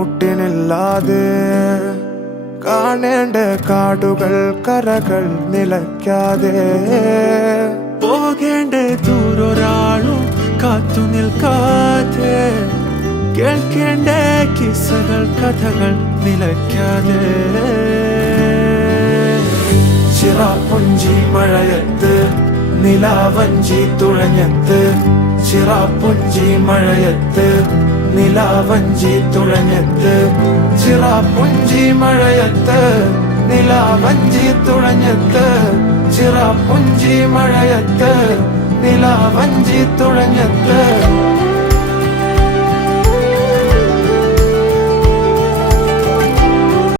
കുട്ടിനില്ലാതെ കാണേണ്ട കാടുകൾ കരകൾ നിലയ്ക്കാതെ പോകേണ്ട ദൂരൊരാളും കാത്തു നിൽക്കാതെ കേൾക്കേണ്ട കിസ്സകൾ കഥകൾ നിലയ്ക്കാതെ ചിറാപ്പുഞ്ചി മഴയത്ത് നിലാവഞ്ചി തുഴഞ്ഞത്ത് ചിറാപ്പുഞ്ചി മഴയത്ത് നിലാവഞ്ചി തുഴഞ്ഞത്ത് ചിറാപ്പുഞ്ചി മഴയത്ത് നിലാവഞ്ചി തുഴഞ്ഞത്ത് ചിറാപ്പുഞ്ചി മഴയത്ത് നിലാവഞ്ചി തുഴഞ്ഞത്ത്